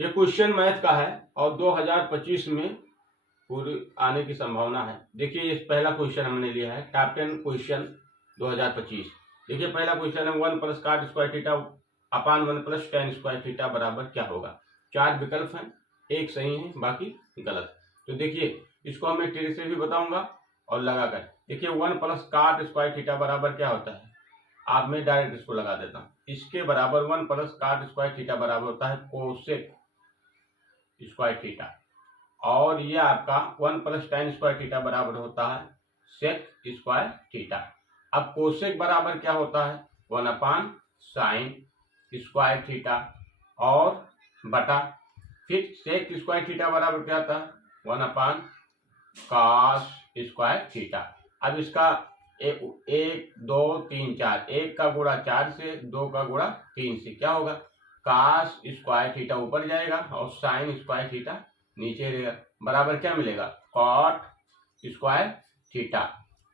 ये question math का है और 2025 में पूरी आने की संभावना है। देखिए ये पहला क्वेश्चन हमने लिया है, टॉप 10 क्वेश्चन 2025। देखिए पहला क्वेश्चन है 1 + cot square theta upon 1 + tan square theta बराबर क्या होगा। 4 विकल्प हैं, एक सही है बाकी गलत। तो देखिए इसको हमें ट्रिक से भी बताऊंगा और लगाकर। देखिए 1 + cot स्क्वायर थीटा बराबर क्या होता है, आप मैं डायरेक्ट इसको लगा देता हूँ। इसके बराबर 1 + cot स्क्वायर थीटा बराबर होता है कोसेक स्क्वायर थीटा, और ये आपका 1 + tan स्क्वायर थीटा बराबर होता है सेक स्क्वायर थीटा। अब कोसेक बराबर क्या होता है 1/sin स्क्वायर थीटा और बटा फिर सेक स्क्वायर थीटा बराबर क्या होता है 1/cos स्क्वायर थीटा। अब इसका 1 2 3 4, 1 का गुणा 4 से, 2 का गुणा 3 से क्या होगा, cos स्क्वायर थीटा ऊपर जाएगा और sin स्क्वायर थीटा नीचे रहेगा, बराबर क्या मिलेगा cot स्क्वायर थीटा।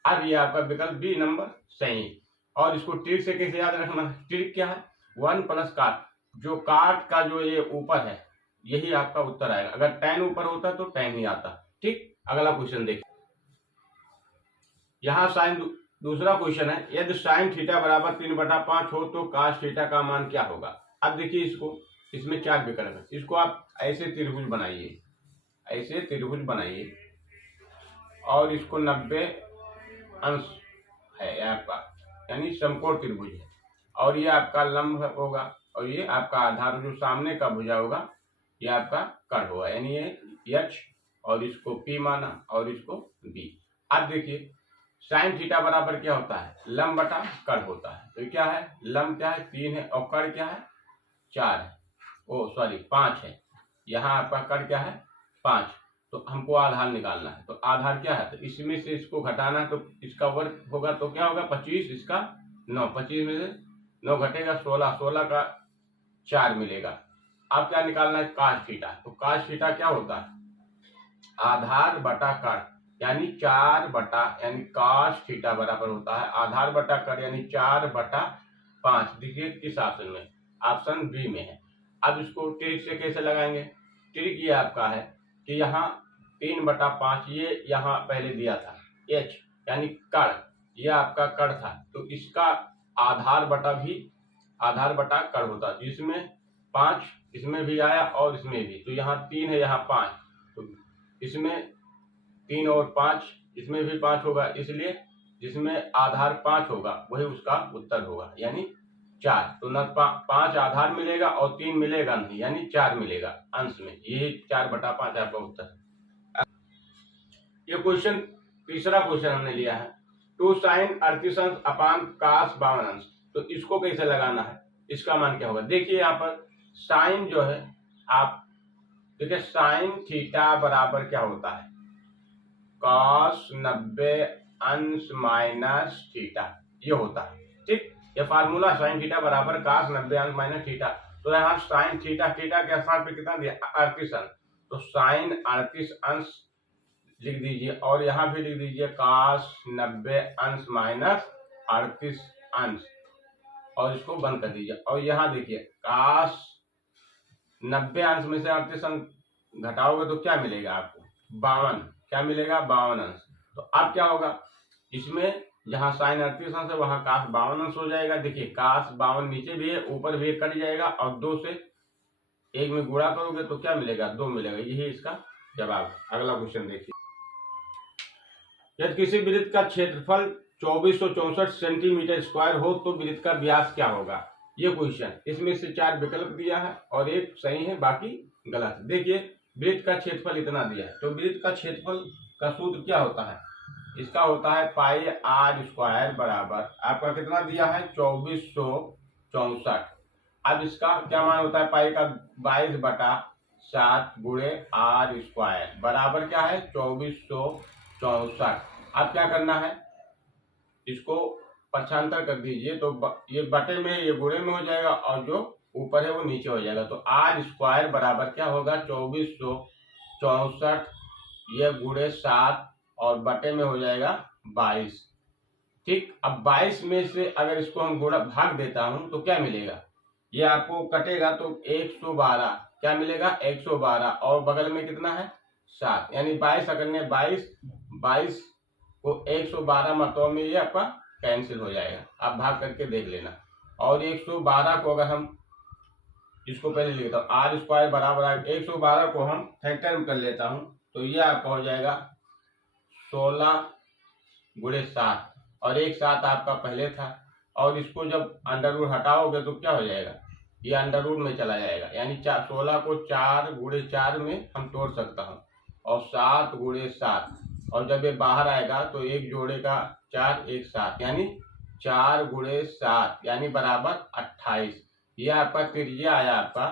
अब ये आपका विकल्प बी नंबर सही। और इसको ट्रिक से कैसे याद रखना, ट्रिक क्या है 1 + cot, जो काट का जो ये ऊपर है यही आपका उत्तर आएगा। अगर tan ऊपर होता तो tan ही आता। ठीक, अगला क्वेश्चन देखिए। यहाँ साइन दूसरा क्वेश्चन है, यदि साइन थीटा बराबर 3/5 हो तो cos थीटा का मान क्या होगा। अब देखिए इसको, इसमें 4 विकल्प है, इसको आप ऐसे त्रिभुज बनाइए, ऐसे त्रिभुज बनाइए और इसको 90 अंश है आपका, यानी समकोण त्रिभुज है, और ये आपका लंब होगा और ये आपका आधार जो सामने का भुजा होगा ये आपका कर्ण होगा, यानी ये H और इसको P माना और इसको B। अब देखिए साइन थीटा बराबर क्या होता है लंब बटा कर्ण होता है। तो क्या है लंब क्या है 3 है और कर्ण क्या है 4 है, ओ सॉरी 5 है। यहाँ आपका कर्ण क्या है 5, तो हमको आधार निकालना है। तो आधार क्या है, तो इसमें से इसको घटाना है, तो इसका वर्ग होगा तो क्या होगा 25, इसका 9, 25 में से 9 घटेगा 16, 16 का 4 मिलेगा। अब क्या निकालना है cos थीटा। तो cos थीटा क्या होता है आधार बटा कर्ण, यानी 4 बटा, यानी cos थीटा बराबर होता है आधार बटा कर्ण यानी 4/5। देखिए किस ऑप्शन में, ऑप्शन बी में है। अब इसको ट्रिक से कैसे लगाएंगे, ट्रिक ये आपका है कि यहाँ 3/5 ये यहाँ पहले दिया था h यानी कर्ण, ये आपका कर्ण था, तो इसका आधार बटा भी आधार बटा कर्ण होता है, जिसमें 5 इसमें भी आया और इसमें भी, तो यहाँ 3 है यहाँ 5, तो इसमें 3 और 5 इसमें भी 5 होगा, इसलिए जिसमें आधार 5 होगा वही उसका उत्तर होगा, यानी 4। तो न 5 आधार मिलेगा और 3 मिलेगा नहीं, यानी 4 मिलेगा अंश में, यही 4/5 आपका उत्तर। ये क्वेश्चन तीसरा क्वेश्चन हमने लिया है 2 sin 38 अंश अपान cos 52 अंश। तो इसको कैसे लगाना है, इसका मान क्या होगा। देखिए यहाँ पर साइन जो है, आप देखिए साइन थीटा बराबर क्या होता है cos 90 अंश माइनस थीटा, ये होता है। ठीक, ये फार्मूला साइन थीटा बराबर cos 90 अंश माइनस थीटा। तो यहाँ साइन थीटा, थीटा के स्थान पे कितना दिया 38 अंश, तो साइन 38 अंश लिख दीजिए और यहाँ भी लिख दीजिए cos 90 अंश माइनस 38 अंश और इसको बंद कर दीजिए। और यहाँ देखिए cos 90 अंश में से 38 अंश घटाओगे तो क्या मिलेगा आपको 52, क्या मिलेगा 52 अंश। तो अब क्या होगा, इसमें जहाँ साइन 38 अंश है वहां cos 52 अंश हो जाएगा। देखिए cos 52 नीचे भी है ऊपर भी कट जाएगा और 2 से 1 में गुणा करोगे तो क्या मिलेगा 2 मिलेगा, यही इसका जवाब। अगला क्वेश्चन देखिए, यदि किसी वृत्त का क्षेत्रफल 2464 सेंटीमीटर स्क्वायर हो तो वृत्त का व्यास क्या होगा। ये क्वेश्चन, इसमें से 4 विकल्प दिया है और एक सही है बाकी गलत। देखिए वृत्त का क्षेत्रफल इतना दिया है, तो वृत्त का क्षेत्रफल का सूत्र क्या होता है, इसका होता है पाई आर स्क्वायर बराबर आपका कितना दिया है 2464। अब इसका क्या मान होता है पाई का 22/7 गुणे आर स्क्वायर बराबर क्या है 2464। अब क्या करना है, इसको पक्षांतर कर दीजिए, तो ये बटे में ये गुणे में हो जाएगा और जो ऊपर है वो नीचे हो जाएगा। तो आर स्क्वायर बराबर क्या होगा 2464, ये गुणे 7 और बटे में हो जाएगा 22। ठीक, अब 22 में से अगर इसको हम गुणा भाग देता हूं तो क्या मिलेगा, ये आपको कटेगा तो 112 क्या मिलेगा 112 और बगल में कितना है 7 यानी 22 अगरने 22 को 112 मतों में ये आपका कैंसिल हो जाएगा। आप भाग करके देख लेना। और 112 को अगर हम इसको पहले लिखता हूँ आर स्क्वायर बराबर 112 को हम फैक्टर में कर लेता हूँ तो ये आपका हो जाएगा 16 गुणे 7 और एक 7 आपका पहले था और इसको जब अंडर रूट हटाओगे तो क्या हो जाएगा ये अंडर रूट में चला जाएगा यानी 16 को 4 गुणे 4 में हम तोड़ सकता हूँ और 7 गुणे 7 और जब ये बाहर आएगा तो एक जोड़े का 4 एक 7 यानी 4 गुणे 7 यानी बराबर 28। ये आपका त्रिज्या आया आपका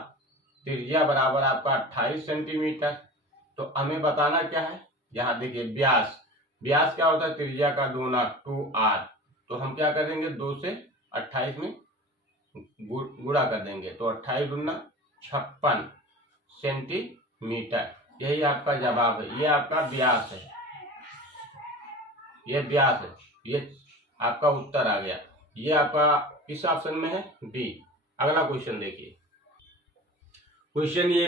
त्रिज्या बराबर आपका 28 सेंटीमीटर। तो हमें बताना क्या है यहाँ देखिए व्यास क्या होता है त्रिज्या का दूना 2r तो हम क्या करेंगे 2 से 28 में गुणा कर देंगे तो 28 गुना 56 सेंटीमीटर। यही आपका जवाब है। ये आपका व्यास है ये व्यास है ये आपका उत्तर आ गया। ये आपका किस ऑप्शन में है बी। अगला क्वेश्चन देखिए क्वेश्चन ये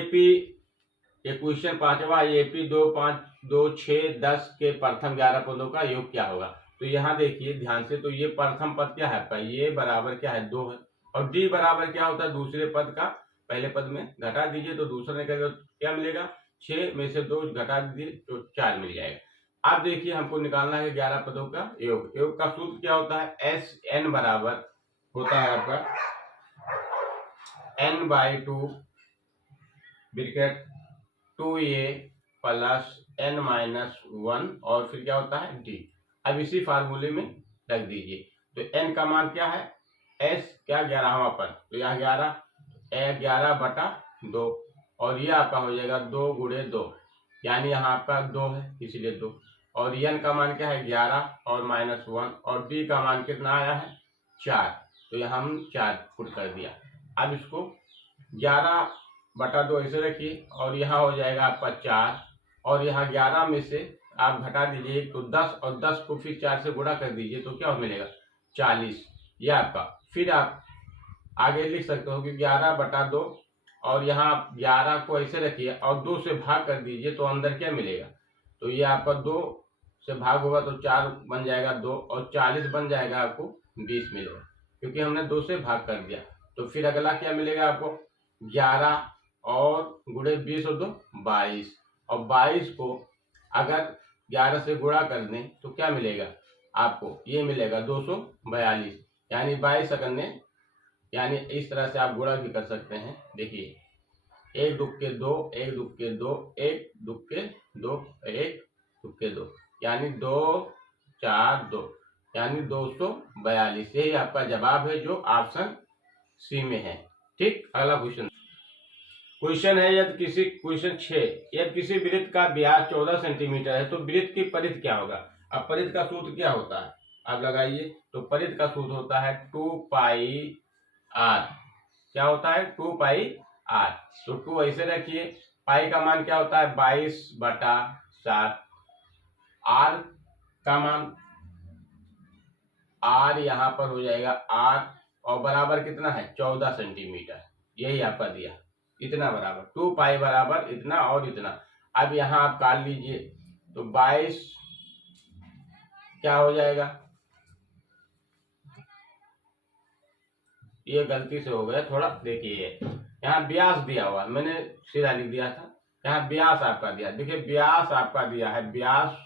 क्वेश्चन 5वां एपी 2 5 2 6 10 के प्रथम 11 पदों का योग क्या होगा। तो यहाँ देखिए ध्यान से तो ये प्रथम पद क्या है आपका ये बराबर क्या है 2 है और डी बराबर क्या होता है दूसरे पद का पहले पद में घटा दीजिए तो दूसरा निकलेगा क्या मिलेगा 6 में से 2 घटा दीजिए तो 4 मिल जाएगा। अब देखिए हमको निकालना है 11 पदों का योग का सूत्र क्या होता है एस एन बराबर होता है आपका n/2 bracket 2a plus n-1 और फिर क्या होता है d। अब इसी फार्मूले में रख दीजिए तो n का मान क्या है s क्या 11वां पद तो यहाँ 11/2 और ये आपका हो जाएगा 2 गुणे 2 यानी यहाँ आपका 2 है इसलिए 2 और n का मान क्या है 11 और -1 और d का मान कितना आया है 4 तो यहाँ हम 4 पुट कर दिया। अब इसको 11/2 ऐसे रखिए और यहाँ हो जाएगा आपका 4 और यहाँ 11 में से आप घटा दीजिए तो 10 और 10 को फिर 4 से गुणा कर दीजिए तो क्या मिलेगा 40। ये आपका फिर आप आगे लिख सकते हो कि 11/2 और यहाँ 11 को ऐसे रखिए और 2 से भाग कर दीजिए तो अंदर क्या मिलेगा तो ये आपका 2 से भाग होगा तो 4 बन जाएगा 2 और 40 बन जाएगा आपको 20 मिलेगा क्योंकि हमने 2 से भाग कर दिया। तो फिर अगला क्या मिलेगा आपको 11 और गुणे 20 और 2 22 और 22 को अगर 11 से गुणा कर दें तो क्या मिलेगा आपको ये मिलेगा 242 यानी 22 करने यानी इस तरह से आप गुणा भी कर सकते हैं। देखिए 1 दुक्के 2 1 दुक्के 2 1 दुक्के 2 1 दुक्के 2 यानी 2 4 2 यानी 242। यही आपका जवाब है जो ऑप्शन सी में है। ठीक अगला क्वेश्चन है क्वेश्चन 6 यदि किसी वृत्त का व्यास 14 सेंटीमीटर है तो वृत्त की परिधि क्या होगा। अब परिधि का सूत्र क्या होता है आप लगाइए तो परिधि का सूत्र होता है 2 पाई r। क्या होता है 2 पाई r तो 2 ऐसे रखिए पाई का मान क्या होता है 22/7 r का मान r यहाँ पर हो जाएगा r और बराबर कितना है 14 सेंटीमीटर। यही आपका दिया इतना बराबर 2 पाई बराबर इतना और इतना। अब यहाँ आप काट लीजिए तो 22 क्या हो जाएगा ये गलती से हो गया थोड़ा देखिए यहाँ व्यास दिया हुआ मैंने सीधा लिख दिया था यहाँ व्यास आपका दिया देखिए व्यास आपका दिया है व्यास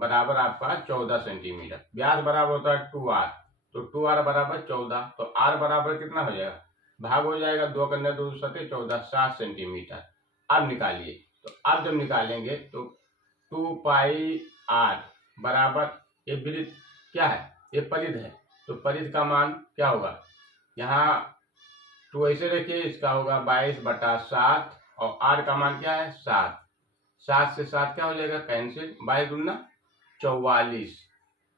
बराबर आपका 14 सेंटीमीटर व्यास बराबर होता है 2r तो 2r बराबर 14 तो r बराबर कितना हो जाएगा भाग हो जाएगा 2 करने 2 7 14 7 सेंटीमीटर। अब निकालिए तो अब जब निकालेंगे तो 2 पाई r बराबर ये वृत्त क्या है ये परिधि है तो परिधि का मान क्या होगा यहाँ 2 ऐसे रखिए इसका होगा 22/7 और r का मान क्या है 7 7 से 7 क्या हो जाएगा कैंसिल 22 गुना 44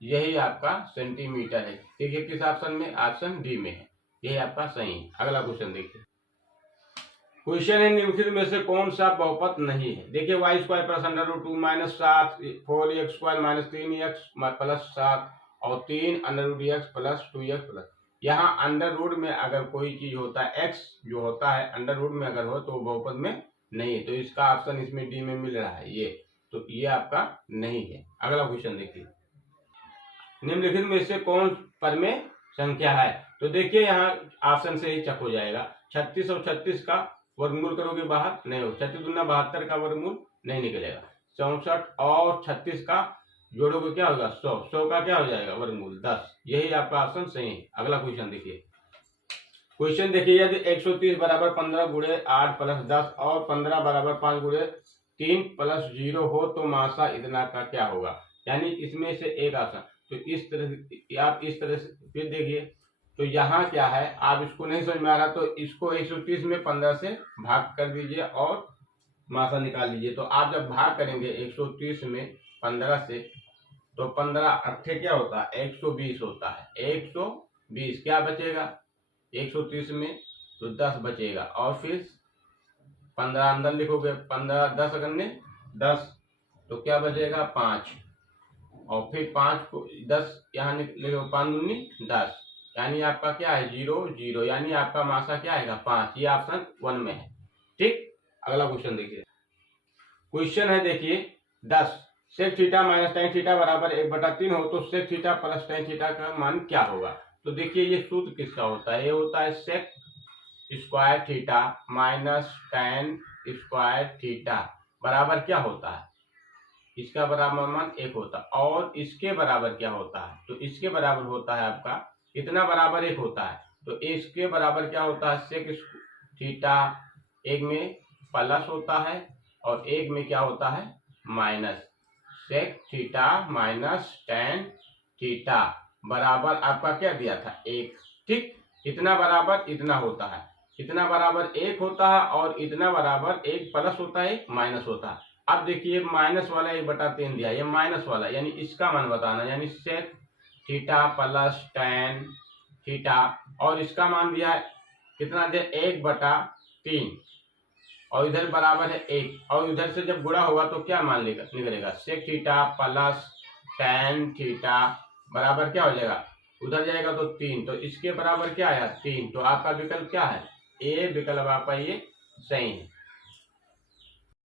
यही आपका सेंटीमीटर है। ठीक है किस ऑप्शन में ऑप्शन डी में है यही आपका सही है। अगला क्वेश्चन देखिए क्वेश्चन है निम्नलिखित में से कौन सा बहुपद नहीं है। देखिए y² प्लस √2 -7 4x² -3x + 7 और 3 √x + 2x यहाँ अंडर रूट में अगर कोई चीज होता है x जो होता है अंडर रूट में अगर हो तो वो बहुपद में नहीं है, तो इसका ऑप्शन इसमें डी में मिल रहा है ये, तो ये आपका नहीं है। अगला क्वेश्चन देखिए, निम्नलिखित में से कौन परमेय संख्या है? तो देखिए यहाँ ऑप्शन से ही चेक हो जाएगा। 36 और 36 का वर्गमूल करोगे बाहर नहीं हो, 36 दूना 72 का वर्गमूल नहीं निकलेगा। 64 और 36 का जोड़ोगे क्या होगा 100, 100 का क्या हो जाएगा वर्गमूल 10। यही आपका ऑप्शन सही है। अगला क्वेश्चन देखिए, क्वेश्चन देखिए, यदि 130 बराबर 15 गुणे 8 प्लस 10 और 15 बराबर 5 गुणे 3 प्लस 0 हो तो मासा इतना का क्या होगा? यानी इसमें से एक ऑप्शन, तो इस तरह आप इस तरह से फिर देखिए, तो यहाँ क्या है, आप इसको नहीं समझ में आ रहा तो इसको 130 में 15 से भाग कर दीजिए और मासा निकाल लीजिए। तो आप जब भाग करेंगे 130 में 15 से, तो 15 अट्ठे क्या होता है 120 होता है। 120 क्या बचेगा 130 में, तो 10 बचेगा और फिर 15 अंदर लिखोगे, 15 10 करने 10, तो क्या बचेगा 5, और फिर 5 को 10 यहाँ लिखो 5 दूनी 10, यानी आपका क्या है 0 0, यानी आपका मासा क्या आएगा 5। ये ऑप्शन 1 में है। ठीक, अगला क्वेश्चन देखिए, क्वेश्चन है देखिए 10 sec theta minus tan theta बराबर 1/3 हो तो sec theta plus tan theta का मान क्या होगा? तो देखिए ये सूत्र किसका होता है, ये होता है sec square theta minus tan square theta बराबर क्या होता है, इसका बराबर मान 1 होता है, और इसके बराबर क्या होता है, तो इसके बराबर होता है आपका इतना बराबर 1 होता है, तो इसके बराबर क्या होता है सेक थीटा, एक में प्लस होता है और एक में क्या होता है minus. Sec theta minus tan theta बराबर आपका क्या दिया था 1। ठीक, इतना बराबर इतना होता है, इतना बराबर 1 होता है और इतना बराबर 1 प्लस होता है माइनस होता है। अब देखिए माइनस वाला 1/3 दिया, ये माइनस वाला यानी इसका मान बताना, यानी sec theta plus tan theta, और इसका मान दिया है कितना दिया 1/3, और इधर बराबर है 1, और इधर से जब गुणा होगा तो क्या मान निकलेगा sec theta plus tan theta बराबर क्या हो जाएगा, उधर जाएगा तो 3, तो इसके बराबर क्या आया 3, तो आपका विकल्प क्या है ए विकल्प आपका ये सही है।